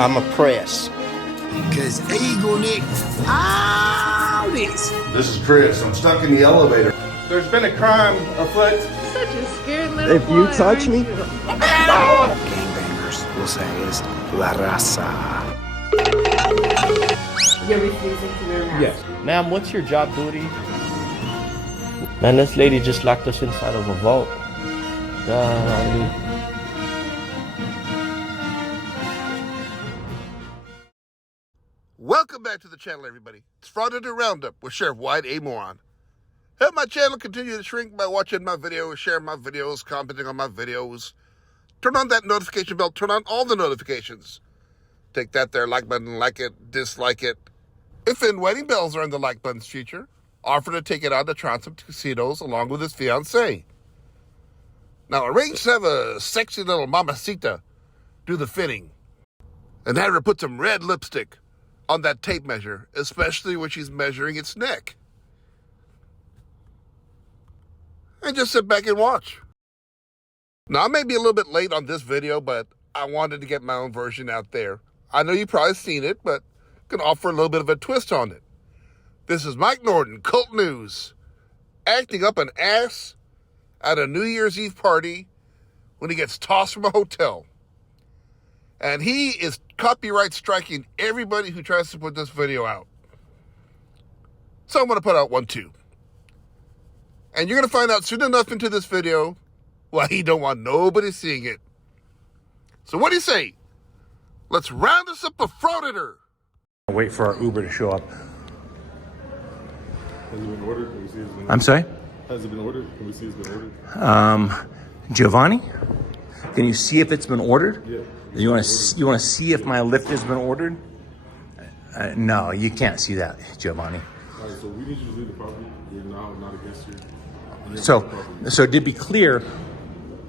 I'm oppressed. Cause Eagle Nick, all this. This is Chris. I'm stuck in the elevator. There's been a crime afoot. Such a scared little If you touch me, Gangbangers will say is La Raza. You're refusing to wear a mask. yes. Ma'am, what's your job duty? Man, this lady just locked us inside of a vault. Golly. Welcome back to the channel, everybody. It's Fraudulent Roundup with Sheriff White A. Moron. Help my channel continue to shrink by watching my videos, sharing my videos, commenting on my videos. Turn on that notification bell. Turn on all the notifications. Take that there like button, like it, dislike it. If in wedding bells are in the like button's future, offer to take it out to Transom casinos along with his fiancée. Now arrange to have a sexy little mamacita do the fitting. And have her put some red lipstick on that tape measure, especially when she's measuring its neck. And just sit back and watch. Now, I may be a little bit late on this video, but I wanted to get my own version out there. I know you've probably seen it, but can offer a little bit of a twist on it. This is Mike Norton, KULT News, acting up an ass at a New Year's Eve party when he gets tossed from a hotel. And he is copyright striking everybody who tries to put this video out. So I'm going to put out one too. And you're going to find out soon enough into this video why he don't want nobody seeing it. So what do you say? Let's round us up a frauditor. Wait for our Uber to show up. Has it been ordered? Can we see it's been ordered? I'm sorry? Has it been ordered? Can we see it's been ordered? Giovanni? Can you see if it's been ordered? Yeah. You want to see if my lift has been ordered? No, you can't see that, Giovanni. All right, so we need you to leave the property. We're now not against you. So to be clear,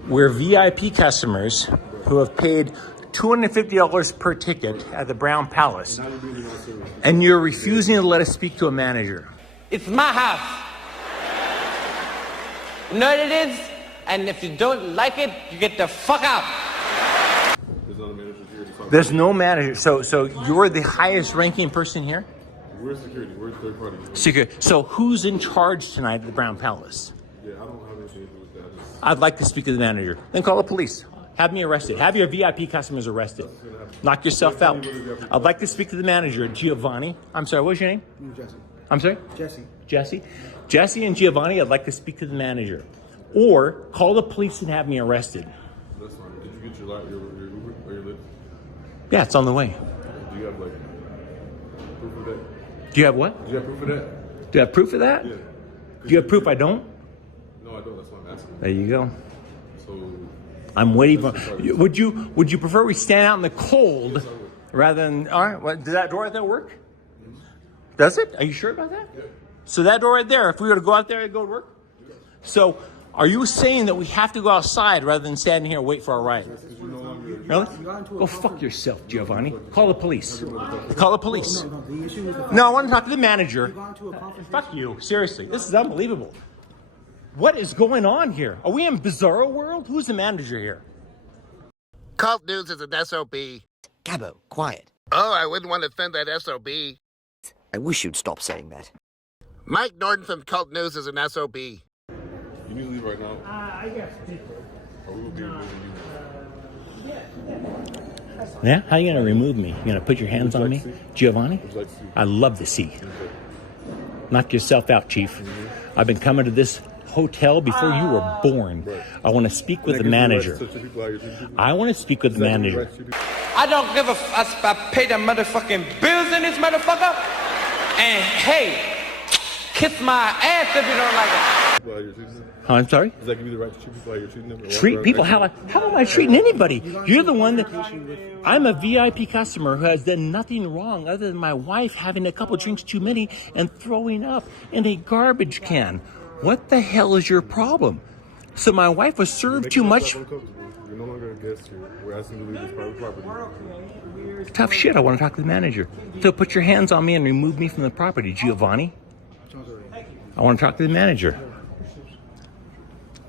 we're VIP customers who have paid $250 per ticket at the Brown Palace, and you're refusing to let us speak to a manager. It's my house. You know what it is? And if you don't like it, you get the fuck out. There's not a manager here to talk. There's no manager. So you're the highest ranking person here? We're security. We're third party. Security. So who's in charge tonight at the Brown Palace? Yeah, I don't have anything to do with that. I'd like to speak to the manager. Then call the police. Have me arrested. Have your VIP customers arrested. Knock yourself out. I'd like to speak to the manager, Giovanni. I'm sorry, what's your name? Jesse. I'm sorry? Jesse. Jesse? Jesse and Giovanni, I'd like to speak to the manager. Or call the police and have me arrested. That's fine. Did you get your Uber or your Lyft? Yeah, it's on the way. Do you have like proof of that? Do you have what? Do you have proof of that? Do you have proof of that? Yeah. Do you have proof I don't? No, I don't. That's why I'm asking. There you go. So I'm waiting for. Would you prefer we stand out in the cold rather than? All right. Well, does that door right there work? Does it? Are you sure about that? Yeah. So that door right there, if we were to go out there and go to work. So, are you saying that we have to go outside rather than standing here and wait for our ride? Really? Go fuck yourself, Giovanni. Call the police. Call the police. No, I want to talk to the manager. Fuck you. Seriously, this is unbelievable. What is going on here? Are we in Bizarro World? Who's the manager here? KULT News is an SOB. Gabbo, quiet. Oh, I wouldn't want to offend that SOB. I wish you'd stop saying that. Mike Norton from KULT News is an SOB. you need to leave right now. I guess. Or we will be removing you. Yeah? How are you going to remove me? You going to put your hands on me? Giovanni? Would you like to see? I love to see. Okay. Knock yourself out, Chief. I've been coming to this hotel before you were born. Right. I want to speak with the manager. I want to speak with the manager. I don't give a I pay the motherfucking bills in this motherfucker. And hey, kiss my ass if you don't like it. I'm sorry? Does that give you the right to treat people like you're treating them? Treat people how am I treating anybody? You're the one that I'm a VIP customer who has done nothing wrong other than my wife having a couple drinks too many and throwing up in a garbage can. What the hell is your problem? So my wife was served too much. You're no longer a guest here. We're asking you to leave this private property. Tough shit. I want to talk to the manager. So put your hands on me and remove me from the property, Giovanni. I want to talk to the manager.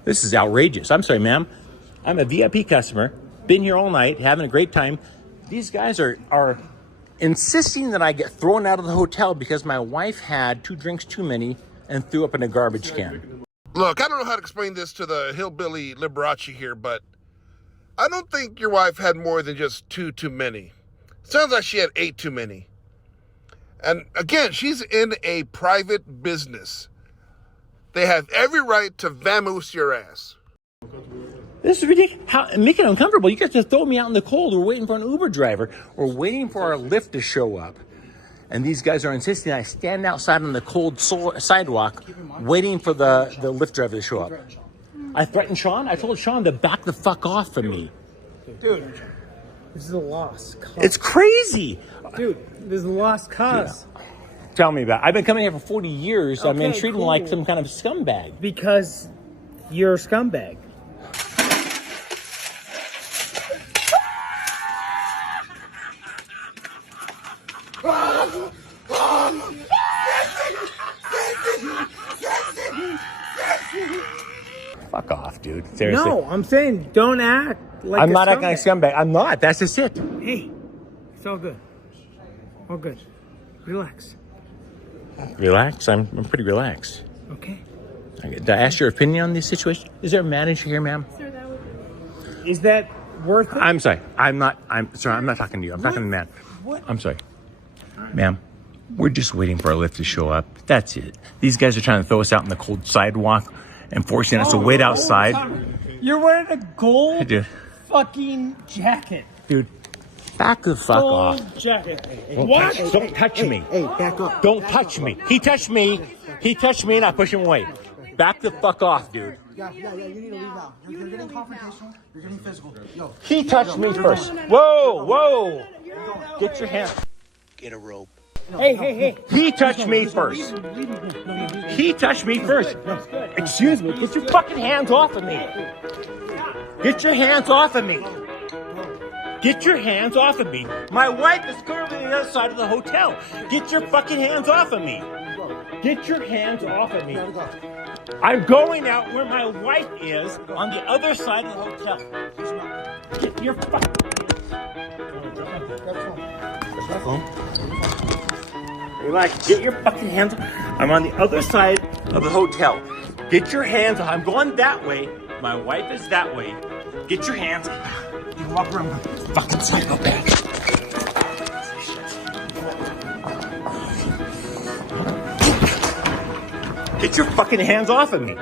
This is outrageous. I'm sorry, ma'am. I'm a VIP customer. Been here all night, having a great time. These guys are insisting that I get thrown out of the hotel because my wife had 2 drinks too many and threw up in a garbage can. Look, I don't know how to explain this to the hillbilly Liberace here, but I don't think your wife had more than just 2 too many. Sounds like she had 8 too many. And again, she's in a private business. They have every right to vamoose your ass. This is ridiculous. Make it uncomfortable. You guys just throw me out in the cold. We're waiting for an Uber driver. We're waiting for our lift to show up. And these guys are insisting I stand outside on the cold sidewalk waiting for the lift driver to show up. I threatened Sean. I told Sean to back the fuck off from me. Dude, this is a lost cause. It's crazy. Dude, this is a lost cause. Yeah. Tell me about it. I've been coming here for 40 years. I've been treated cool. like some kind of scumbag. Because you're a scumbag. Fuck off, dude. Seriously. No, I'm saying don't act like I'm a not acting like a scumbag. I'm not. That's just it. Hey, it's all good. All good. Relax. Relax. I'm pretty relaxed. Okay. Did I ask your opinion on this situation? Is there a manager here, ma'am? Sir, that would... Is that worth it? I'm sorry. I'm sorry. I'm not talking to you. I'm talking to the man. What? I'm sorry. Ma'am, we're just waiting for our lift to show up. That's it. These guys are trying to throw us out on the cold sidewalk and forcing us to wait outside. You're wearing a gold Dude. fucking jacket. Dude, back the fuck off. Gold jacket. Don't touch me. Hey, back up. Don't touch me. He touched me. He touched me and I push him away. Back the fuck off, dude. Yeah, you need to leave now. You're getting confrontational. You're getting physical. Yo. He touched me first. Whoa. Get your hand. Get a rope. Hey. He touched me first. He touched me first. Excuse me. Get your fucking hands off of me. Get your hands off of me. Get your hands off of me. My wife is currently on the other side of the hotel. Get your fucking hands off of me. Get your hands off of me. I'm going out where my wife is on the other side of the hotel. Get your fucking Relax. Get your fucking hands off. I'm on the other side of the hotel. Get your hands off. I'm going that way. My wife is that way. Get your hands off. You walk around. Fucking psychopath. Get your fucking hands off of me.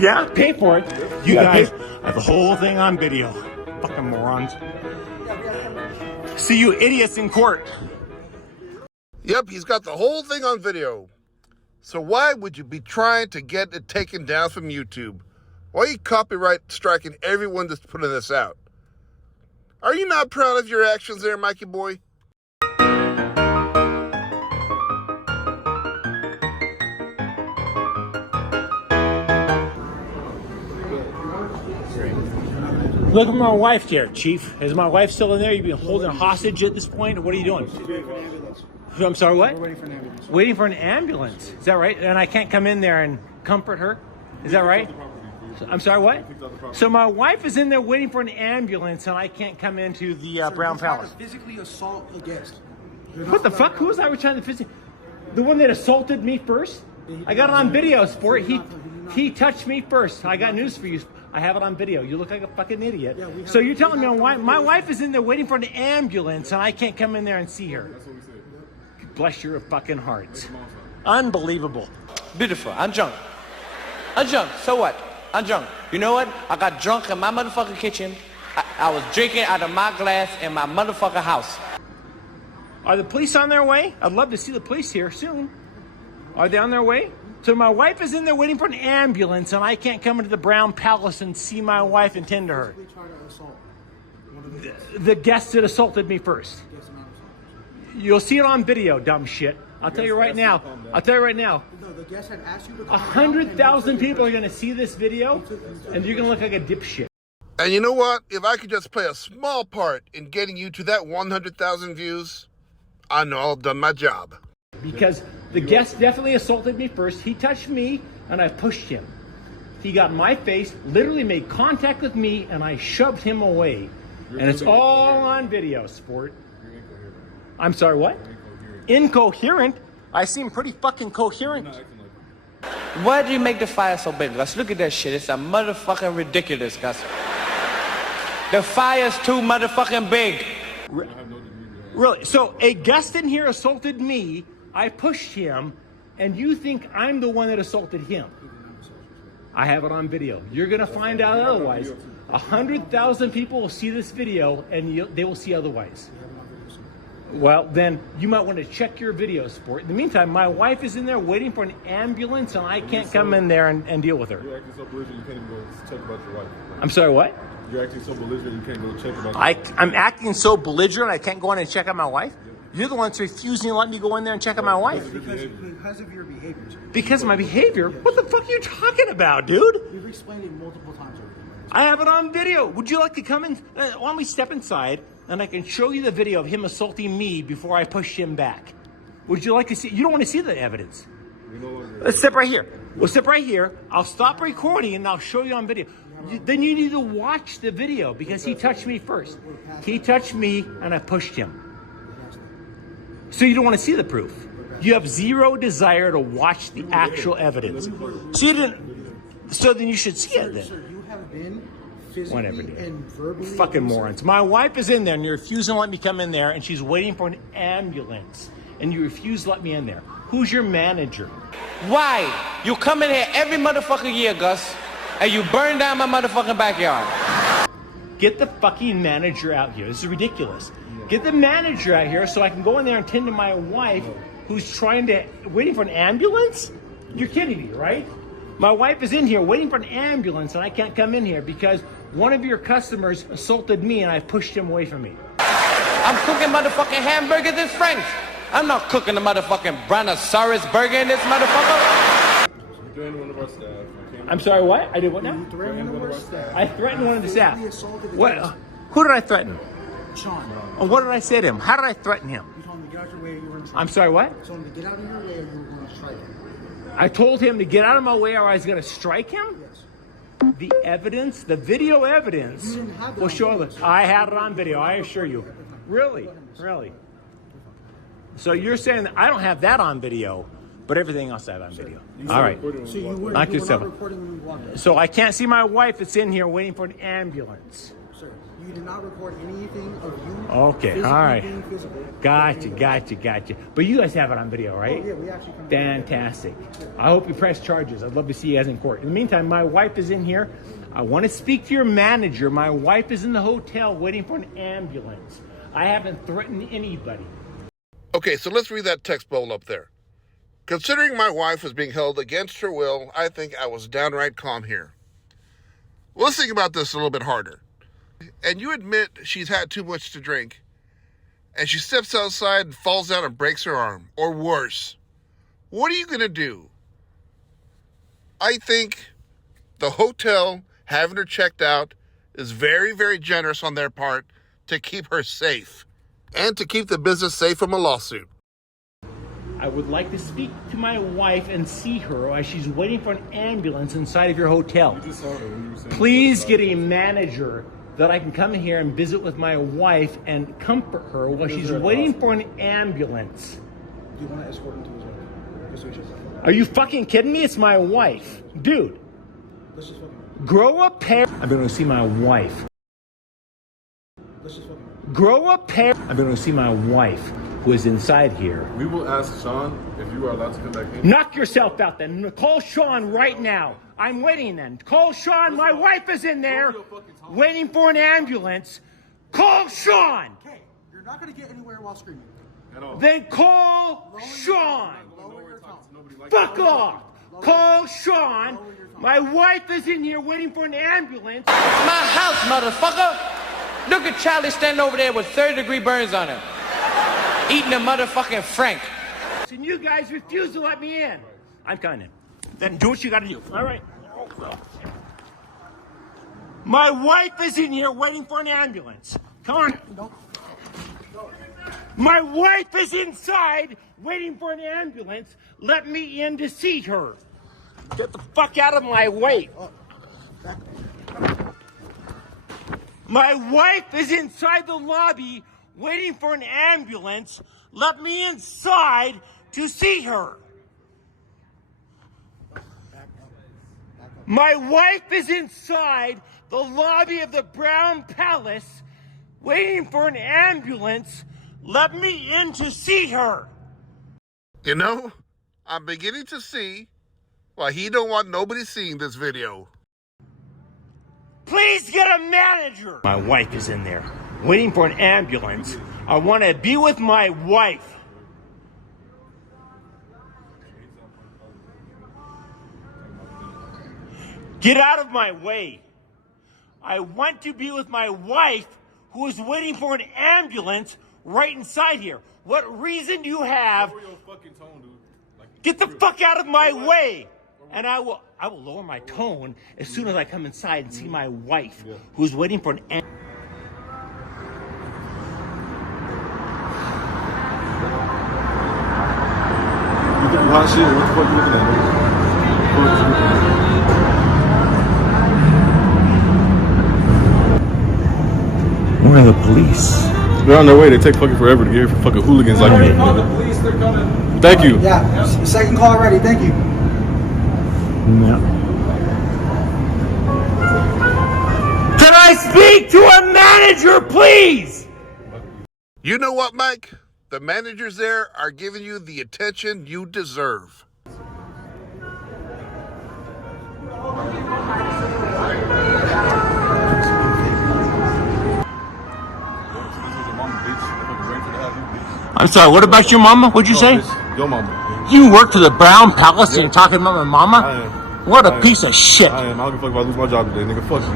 Yeah, pay for it. You guys, I have the whole thing on video. Fucking morons. See you idiots in court. Yep, he's got the whole thing on video. So why would you be trying to get it taken down from YouTube? Why are you copyright striking everyone that's putting this out? Are you not proud of your actions there, Mikey boy? Look at my wife here, Chief. Is my wife still in there? You've been holding her hostage at this point? Or what are you doing? I'm sorry, what? We're waiting for an ambulance. Waiting for an ambulance. Is that right? And I can't come in there and comfort her? Is that right? I'm sorry, what? So my wife is in there waiting for an ambulance and I can't come into the Brown Palace. Physically assault a guest. What the fuck? Who was I trying to physically... The one that assaulted me first? I got it on video, sport. He touched me first. I got news for you. I have it on video. You look like a fucking idiot. So you're telling me my wife is in there waiting for an ambulance and I can't come in there and see her. Bless your fucking hearts. Unbelievable. Beautiful. I'm drunk. So what? I'm drunk. You know what? I got drunk in my motherfucking kitchen. I was drinking out of my glass in my motherfucking house. Are the police on their way? I'd love to see the police here soon. Are they on their way? So my wife is in there waiting for an ambulance and I can't come into the Brown Palace and see my wife and tend to her. The guest that assaulted me first. You'll see it on video, dumb shit. I'll tell you right now. The guest had asked you to 100,000 people are going to see this video and you're going to look like a dipshit. And you know what? If I could just play a small part in getting you to that 100,000 views, I know I've done my job. Because the guest definitely assaulted me first. He touched me and I pushed him. He got in my face, literally made contact with me, and I shoved him away. And it's all on video, sport. I'm sorry, what? Incoherent? I seem pretty fucking coherent. Why do you make the fire so big, Gus? Look at that shit. It's a motherfucking ridiculous, Gus. The fire's too motherfucking big. Really? So a guest in here assaulted me, I pushed him, and you think I'm the one that assaulted him? I have it on video. You're gonna find out otherwise. 100,000 people will see this video, and they will see otherwise. Well, then you might want to check your video, sport. In the meantime, my wife is in there waiting for an ambulance, and I can't come in there and deal with her. You're acting so belligerent you can't even go check about your wife. I'm sorry, what? You're acting so belligerent you can't go check about your wife. I'm acting so belligerent I can't go in and check on my wife? You're the one that's refusing to let me go in there and check on my wife. Because of your behaviors. Because of my behavior? What the fuck are you talking about, dude? We've explained it multiple times already. I have it on video. Would you like to come in? Why don't we step inside and I can show you the video of him assaulting me before I push him back? Would you like to see? You don't want to see the evidence. Let's step right here. We'll step right here. I'll stop recording and I'll show you on video. Then you need to watch the video because he touched me first. He touched me and I pushed him. So you don't want to see the proof. You have zero desire to watch the actual evidence. So you didn't. So then you should see it then. You have been physically Whatever, dude. and verbally. Fucking morons. My wife is in there and you're refusing to let me come in there and she's waiting for an ambulance and you refuse to let me in there. Who's your manager? Why? You come in here every motherfucking year, Gus, and you burn down my motherfucking backyard. Get the fucking manager out here. This is ridiculous. Get the manager out here so I can go in there and tend to my wife who's waiting for an ambulance? You're kidding me, right? My wife is in here waiting for an ambulance and I can't come in here because one of your customers assaulted me and I pushed him away from me. I'm cooking motherfucking hamburgers and French. I'm not cooking the motherfucking brontosaurus burger in this motherfucker. You threatened one of our staff. I'm sorry, what? I did what now? Threatened one of our staff. I threatened one of the staff. Physically assaulted the What? guest. Who did I threaten? Sean. And what did I say to him? How did I threaten him? You told him to get out your way or you were going to strike I'm sorry, what? him. You told him to get out of your way or you were going to strike him. I told him to get out of my way or I was going to strike him? Yes. The evidence, the video evidence, You didn't have that will on show video. this. I had it on video, I assure you. Really? Really? So you're saying that I don't have that on video, but everything else I have on video. All right. So you were Knock not yourself. recording when you walked in. So I can't see my wife that's in here waiting for an ambulance. Sir, you did not record anything of you. Okay, physically all right. being physical. Gotcha. But you guys have it on video, right? Oh, yeah, we actually come Fantastic. I hope you press charges. I'd love to see you guys in court. In the meantime, my wife is in here. I want to speak to your manager. My wife is in the hotel waiting for an ambulance. I haven't threatened anybody. Okay, so let's read that text bubble up there. Considering my wife was being held against her will, I think I was downright calm here. Well, let's think about this a little bit harder. And you admit she's had too much to drink, and she steps outside and falls down and breaks her arm, or worse. What are you going to do? I think the hotel having her checked out is very, very generous on their part to keep her safe and to keep the business safe from a lawsuit. I would like to speak to my wife and see her while she's waiting for an ambulance inside of your hotel. You just saw her when you were saying Please get a manager that I can come in here and visit with my wife and comfort her while she's waiting for an ambulance. Do you want to escort him to his home? Just so he shuts up. Are you fucking kidding me? It's my wife. Dude, Let's just fucking. grow a pair. I'm going to see my wife. Let's just fucking. Grow a pair. I'm going to see my wife who is inside here. we will ask Sean if you are allowed to come back in. Knock yourself out then. Call Sean right now. I'm waiting then. Call Sean. My wife is in there waiting for an ambulance. Call Sean. Okay, you're not going to get anywhere while screaming. At all. Then call Sean. Lower your tone. Fuck off. Call Sean. My wife is in here waiting for an ambulance. It's my house, motherfucker. Look at Charlie standing over there with 30-degree burns on him. Eating a motherfucking Frank. And you guys refuse to let me in. I'm coming in. Then do what you got to do. All right. My wife is in here waiting for an ambulance. Come on. My wife is inside waiting for an ambulance. Let me in to see her. Get the fuck out of my way. My wife is inside the lobby waiting for an ambulance. Let me inside to see her. My wife is inside the lobby of the Brown Palace waiting for an ambulance. Let me in to see her. You know, I'm beginning to see why he don't want nobody seeing this video. Please get a manager. My wife is in there waiting for an ambulance. I want to be with my wife. Get out of my way. I want to be with my wife who is waiting for an ambulance right inside here. What reason do you have? Get the fuck out of my way. And I will lower my tone as soon as I come inside and see my wife who's waiting for an ambulance. You think hot shit? What the fuck you looking at? Where are the police? They're on their way. They take fucking forever to get here for fucking hooligans like me. Call the police, they're coming. Thank you. Yeah, second call ready, thank you. No. Can I speak to a manager, please? You know what, Mike? The managers there are giving you the attention you deserve. I'm sorry, what about your mama? What'd you say? Your mama. You work for the Brown Palace and you're talking about my mama? I am. What a piece of shit. I am. I don't give a fuck if I lose my job today, nigga. Fuck you.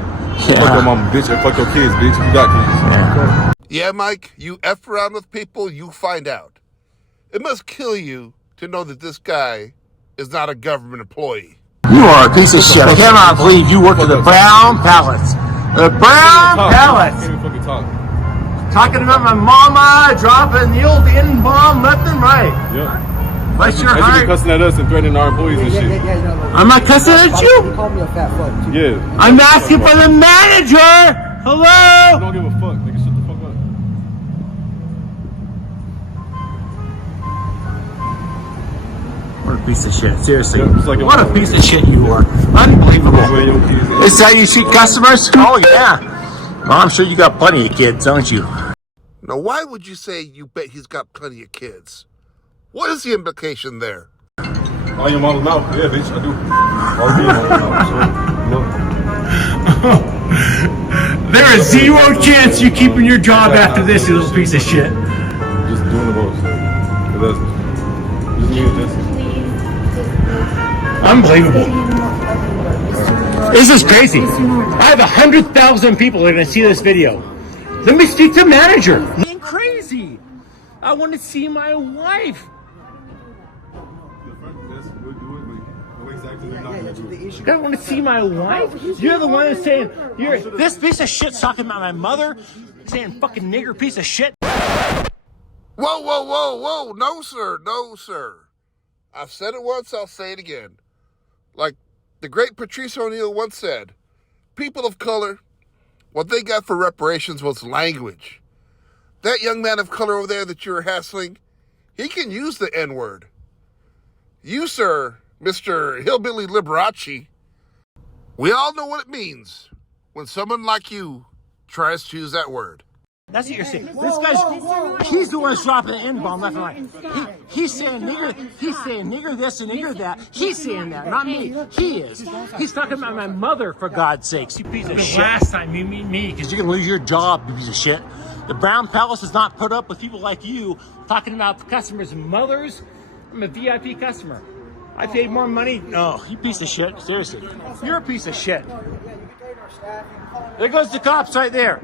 Yeah. Fuck your mama, bitch, and fuck your kids, bitch. You got kids. Yeah, Mike, you F around with people, you find out. It must kill you to know that this guy is not a government employee. You are a piece of shit. I cannot believe you work for the Brown Palace. The Brown I Palace. can't even fucking talk. Talking about my mama, dropping the old N-bomb left and right. Yeah. Bless your They should be heart. cussing at us and threatening our employees and shit. I'm not cussing at He you. called me a fat fuck, too. Yeah. I'm asking for the manager. I Hello. don't give a fuck, nigga. Shut the fuck up. What a piece of shit. Seriously. Yeah, it's like What a piece of shit you are. Unbelievable. Where your kids at? Is that how you treat customers? Oh, yeah. Well, I'm sure you got plenty of kids, don't you? Now, why would you say you bet he's got plenty of kids? What is the implication there? All your mama's mouth. Yeah, bitch, I do. All your mama's mouth. So, There is zero chance you keeping your job after this, you little piece of shit. just doing the most. That's just me and Jesse. Unbelievable. This is crazy. I have 100,000 people that are going to see this video. Let me speak to the manager. Being crazy. I want to see my wife. I want to see my wife. You're the one that's saying, you're this piece of shit's talking about my mother, saying fucking nigger piece of shit. Whoa, whoa, whoa, whoa. No, sir. No, sir. I've said it once, I'll say it again. Like the great Patrice O'Neal once said, people of color, what they got for reparations was language. That young man of color over there that you're hassling, he can use the N-word. You, sir, Mr. Hillbilly Liberace, we all know what it means when someone like you tries to use that word. That's what you're saying. This guy's, he's the one that's dropping the N-bomb left and right. He's saying nigger this and nigger that. He's saying that, not me. He is. He's talking about my mother, for God's sakes. You piece of shit. Last time you meet me, because you're going to lose your job, you piece of shit. The Brown Palace does not put up with people like you talking about customers' mothers. I'm a VIP customer. I paid more money. No, you piece of shit. Seriously. You're a piece of shit. There goes the cops right there.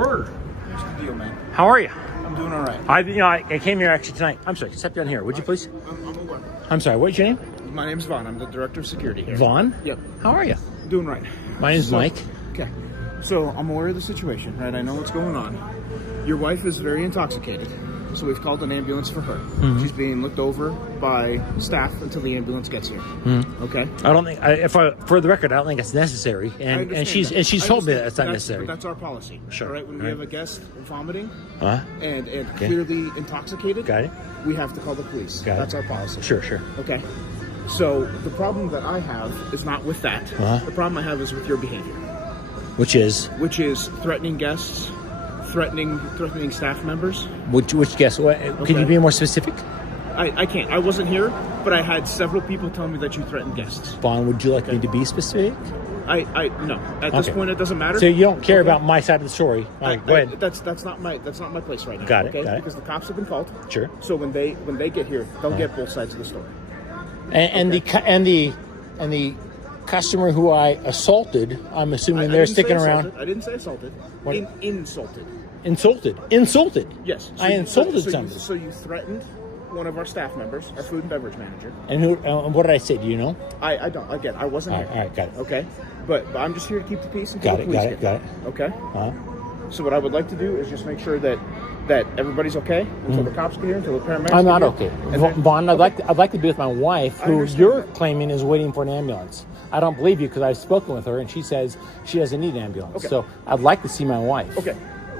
Word. Here's the deal, man. How are you? I'm doing all right. I came here actually tonight. I'm sorry, step down here, would you please? I'm aware. I'm sorry, what's your name? My name's Vaughn. I'm the director of security here. Vaughn? Yep. How are you? Doing right. My name's Mike. Okay. So I'm aware of the situation, right? I know what's going on. Your wife is very intoxicated, so we've called an ambulance for her. Mm-hmm. She's being looked over by staff until the ambulance gets here. Mm-hmm. Okay. I don't think, for the record, I don't think it's necessary, and she's told me that it's not necessary. That's our policy. Sure. All right. When we have a guest vomiting Uh-huh. and clearly intoxicated, Got it. we have to call the police. Got it. That's our policy. Sure. Okay. So the problem that I have is not with that. Uh-huh. The problem I have is with your behavior, Which is threatening guests, threatening staff members. which guess what? Can you be more specific? I can't. I wasn't here, but I had several people tell me that you threatened guests. Vaughn, would you like me to be specific? No. At this Okay. point, it doesn't matter. So you don't care about my side of the story? All right, go ahead. That's not my place right now. Got it, Okay? got it. Because the cops have been called. Sure. So when they get here, they'll get both sides of the story. And the customer who I assaulted, I'm assuming they're sticking around. I didn't say assaulted. What? Insulted. Insulted. Yes. I insulted somebody. So you threatened one of our staff members, our food and beverage manager. And what did I say? Do you know? I don't. Again, I wasn't All here. right, got it. Okay. But I'm just here to keep the peace until the police get Got here. it. Okay. Uh-huh. So what I would like to do is just make sure that everybody's okay until the cops get here, until the paramedics. I'm not get okay. here. And then- Vaughn, I'd like to be with my wife, I who understand you're that. claiming is waiting for an ambulance. I don't believe you because I've spoken with her and she says she doesn't need an ambulance. Okay. So I'd like to see my wife. Okay.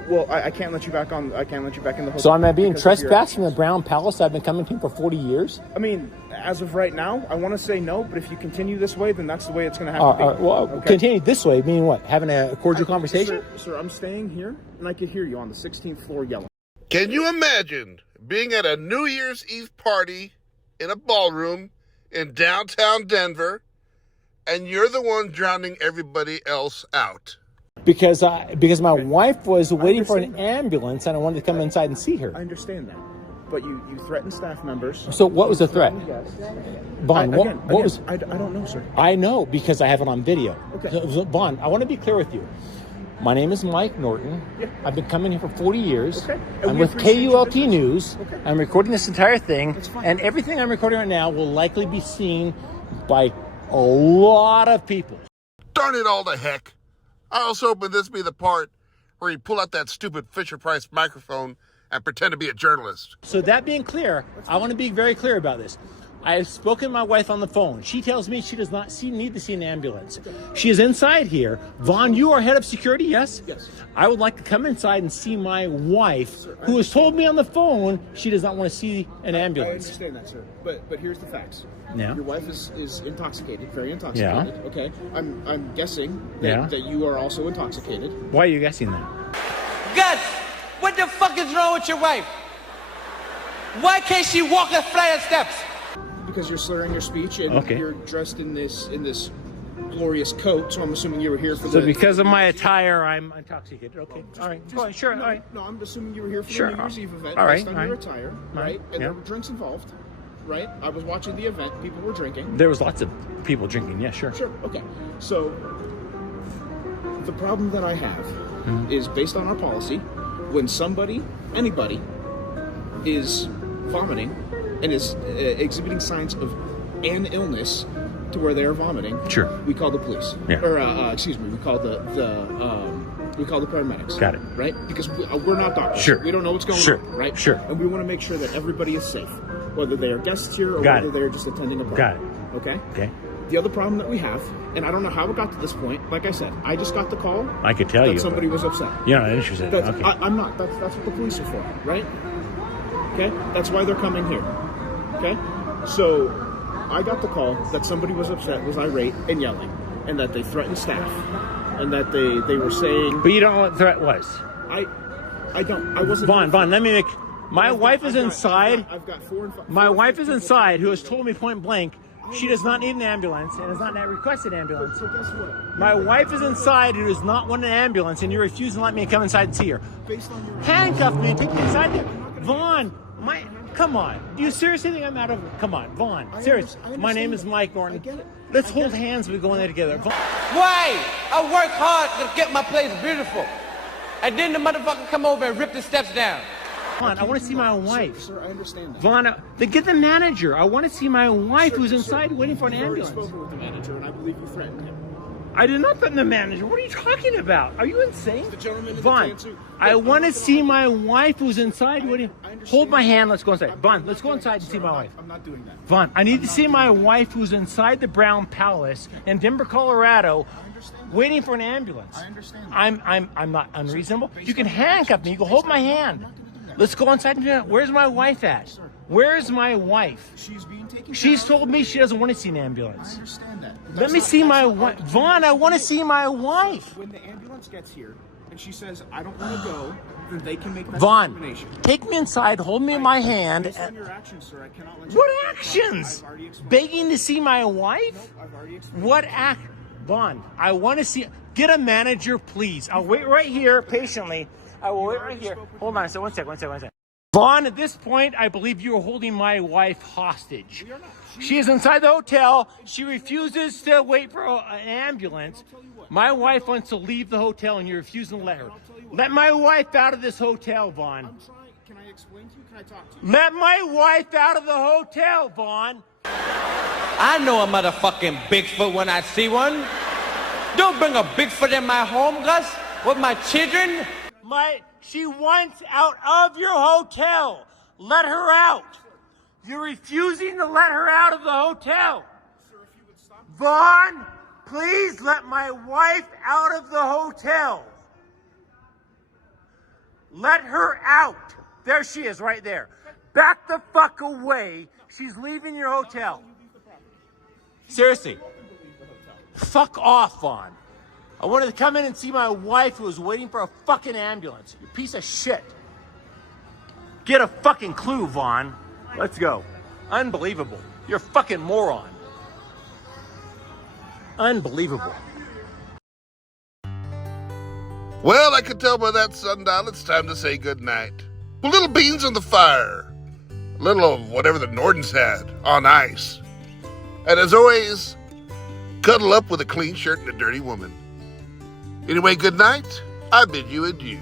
Well, I can't let you back on. I can't let you back in the hotel. So am I being because of your trespassed from the actions. Brown Palace I've been coming to for 40 years? I mean, as of right now, I want to say no, but if you continue this way, then that's the way it's going to have to be. Well, Okay? continue this way, meaning what? Having a cordial conversation? Sir, I'm staying here, and I can hear you on the 16th floor yelling. Can you imagine being at a New Year's Eve party in a ballroom in downtown Denver, and you're the one drowning everybody else out? Because my wife was waiting for an ambulance and I wanted to come inside and see her. I understand that, but you threatened staff members. So what was the threat? Vaughn, what was... I don't know, sir. I know because I have it on video. Okay. So, Vaughn, I want to be clear with you. My name is Mike Norton. Yeah. I've been coming here for 40 years. Okay. And I'm we with appreciate your KULT business. News. Okay. I'm recording this entire thing. That's fine. And everything I'm recording right now will likely be seen by a lot of people. Darn it all to heck. I was hoping this be the part where you pull out that stupid Fisher-Price microphone and pretend to be a journalist. So that being clear, I want to be very clear about this. I have spoken to my wife on the phone. She tells me she does not need to see an ambulance. She is inside here. Vaughn, you are head of security, yes? Yes. I would like to come inside and see my wife, who has told me on the phone she does not want to see an I ambulance. understand that, sir. But here's the facts. Yeah. Your wife is intoxicated, very intoxicated. Yeah. Okay. I'm guessing Yeah. that you are also intoxicated. Why are you guessing that? Gus, what the fuck is wrong with your wife? Why can't she walk a flight of steps? Because you're slurring your speech and Okay. you're dressed in this glorious coat, so I'm assuming you were here for So the... because of my attire, I'm intoxicated. Okay. All right. Go ahead. Sure. All right. No, I'm assuming you were here for Sure. the New Year's Eve event All right, based on all your right. attire, All right? right, And yeah. there were drinks involved, right? I was watching the event. People were drinking. There was lots of people drinking. Yeah, sure. Sure, okay. So, the problem that I have is based on our policy, when anybody, is vomiting and is exhibiting signs of an illness to where they are vomiting, Sure. we call the police. Yeah. Or, excuse me, we call the paramedics. Got it. Right? Because we're not doctors. Sure. We don't know what's going Sure. on, right? Sure. And we want to make sure that everybody is safe, whether they are guests here or Got whether it. they're just attending a party. Got it. Okay? Okay. The other problem that we have, and I don't know how it got to this point, like I said, I just got the call I could tell that you. somebody was upset. You're not interested. That's, Okay. I'm not. That's what the police are for, right? Okay? That's why they're coming here. Okay? So, I got the call that somebody was upset, was irate, and yelling, and that they threatened staff, and that they were saying... But you don't know what the threat was. I don't. I wasn't... Vaughn, let me make... My wife is inside. I've got 4 and 5... My wife is inside, who has told me point blank she does not need an ambulance and has not requested an ambulance. So guess what? My wife is inside, who does not want an ambulance, and you refuse to let me come inside and see her. Based on your... Handcuff me and take me inside there. Vaughn, come on. Do you seriously think I'm out of... Come on, Vaughn. Serious. My name is Mike Norton. I get it. Let's hold hands. We go in there together. Vaughn. Why? I work hard to get my place beautiful. and then the motherfucker come over and rip the steps down. Vaughn, I want to see my wife. Sir, I understand that. Vaughn, then get the manager. I want to see my wife who's inside waiting for an You've already ambulance. spoken with the manager, and I believe you threatened him. I did not threaten the manager. What are you talking about? Are you insane? The gentleman in the Vaughn, tan suit. I Look, want to I'm not see gonna- my wife who's inside waiting. I understand. Hold my hand. Let's go inside. Vaughn, I'm let's not go inside and sir, see my wife. I'm not doing that. Vaughn, I need I'm to not see doing my that. wife who's inside the Brown Palace in Denver, Colorado, I understand. waiting for an ambulance. I understand. I'm not unreasonable. You can handcuff me. You can hold my hand. Let's go inside and do that. Where's my wife at? Where's my wife? She's being taken. She's care of. told me she doesn't want to see an I ambulance. understand that. But Let that's me not- see that's my not wife. our- Vaughn, I want to see my wife. When the ambulance gets here and she says, I don't want to go, then they can make that Vaughn, determination. take me inside, hold me in my hand. Based on your actions, sir, I cannot let you. What go. actions? I've already explained. Begging to see my wife? I've already explained. What act? Vaughn, I want to see. Get a manager, please. I'll wait right here patiently. I will wait right here. Hold on. So one second. Vaughn, at this point, I believe you are holding my wife hostage. We are not. She is inside the hotel. She refuses to wait for an ambulance. My wife wants to leave the hotel, and you're refusing to let her. Let my wife out of this hotel, Vaughn. I'm trying. Can I explain to you? Can I talk to you? Let my wife out of the hotel, Vaughn. I know a motherfucking Bigfoot when I see one. Don't bring a Bigfoot in my home, Gus, with my children. She wants out of your hotel. Let her out. You're refusing to let her out of the hotel. Vaughn, please let my wife out of the hotel. Let her out. There she is, right there. Back the fuck away. She's leaving your hotel. Seriously. Fuck off, Vaughn. I wanted to come in and see my wife who was waiting for a fucking ambulance. You piece of shit. Get a fucking clue, Vaughn. Let's go. Unbelievable. You're a fucking moron. Unbelievable. Well, I could tell by that sundial it's time to say goodnight. Put little beans on the fire. A little of whatever the Nordens had on ice. And as always, cuddle up with a clean shirt and a dirty woman. Anyway, good night. I bid you adieu.